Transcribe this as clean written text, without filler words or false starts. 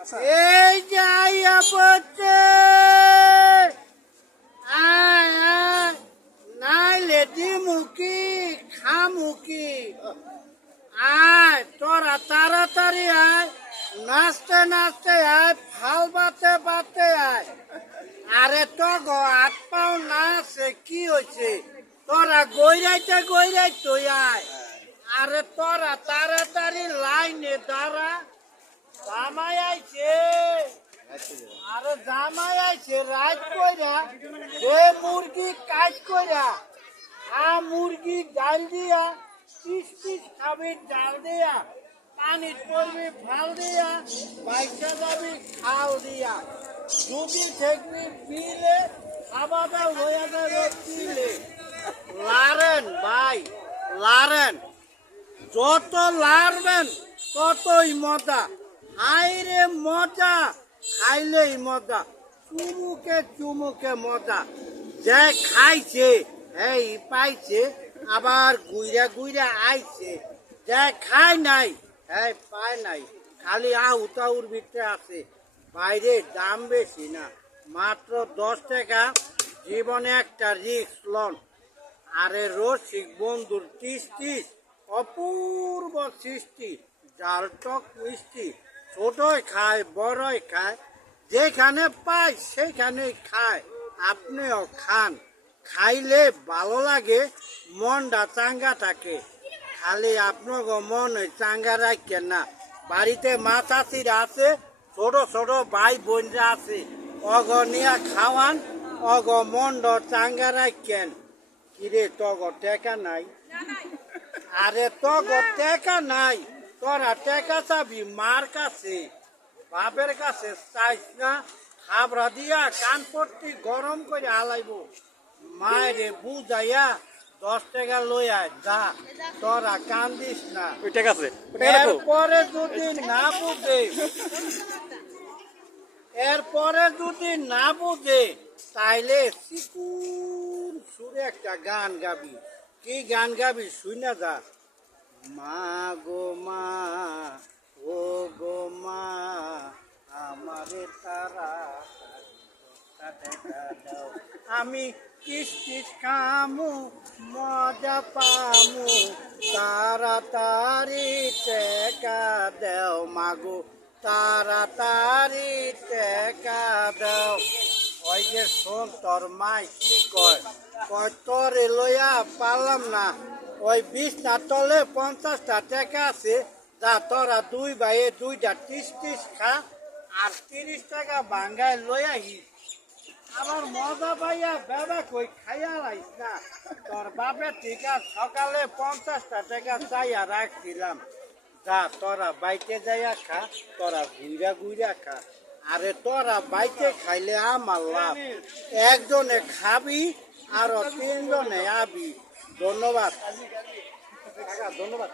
এই যাইয়া পড়ছে নাইলে দিমুকি খামুকি আয় তোরা তাড়াতাড়ি আয় নাচতে নাচতে আয় ফাল বাতে বাতে আয় আরে তো গো হাত পাও নাচে কি হয়েছে তোরা গৈরাইতে আয় আরে তোরা তাড়াতাড়ি লাইনে দাঁড়া জামাই আইছে আরে জামাই আইছে রাত কইরা এ মুরগি কাজ কইরা মুরগি ডাল দিয়া পিস পিস খাবি ডাল দিয়া পানি পড়বি ফাল দিয়া পয়সা যাবি খাল দিয়া যদি ঠেকবি পিলে খাবাটা হয়ে যাবে পিলে লারেন ভাই লারেন যত লারবেন ততই মজা হাইরে মজা খাইলেই মজা চুমুকে চুমুকে মজা যে খাইছে এই পাইছে আবার গুইরা গুইরা আইছে যে খায় নাই এই পায় নাই খালি আউতাউর ভিতরে আছে বাইরে দাম বেশি না মাত্র 10 টাকা জীবনে একটা রিক্স লন আরে রসিক বন্ধুর টিস অপূর্ব সৃষ্টি জাল টক মিষ্টি ছোটই খায় বড়ই খায় যেখানে পায় সেখানেই খায় আপনিও খান খাইলে ভালো লাগে মনটা চাঙ্গা থাকে খালি আপনাকে মন চাঙ্গা রাখেন না বাড়িতে মা চাষিরা আছে ছোট ছোট ভাই বোনরা আছে অগনিয়া খাওয়ান অগ মন্ড চাঙ্গা রাখেন কিরে তগ টেকা নাই আরে তগ টেকা নাই তোরা টেকা চাবি মার কাছে বাপের কাছে চাইস না খাবরা দিয়া কান পট্টি গরম করে হালাইব মায়েরে বুঝাইয়া 10 টাকা লই আয় যা তোরা কান্দিস না এরপরে যদি না বুঝে তাইলে চিকুন সুরে একটা গান গাবি কি গান গাবি শুনে যা মা গো মা ও গো মা আমারে তারা আমি কিস খামু মজা পামু তাড়াতাড়ি টেকা দেও মাগো তাড়াতাড়ি টেকা দেও ওই যে শোন তোর মাই কি কয় তোরে লইয়া পারলাম না ওই 20 না তলে 50টা টাকা আছে যা তোরা দুই ভাইয়ে 2টা টিস খা আর 30 টাকা ভাঙ্গায় লইয়াহি আমার মজা পাইয়া বেবা কই খাইয়া লাইস না তোর বাপের ঠিক আছে সকালে 50টা টাকা চাইয়া রাখছিলাম যা তোরা বাইতে যাইয়া খা তোরা গুইরা খা আরে তোরা বাইতে খাইলে আমার লাভ একজনে খাবি আর 3 জনে আবি ধন্যবাদ ধন্যবাদ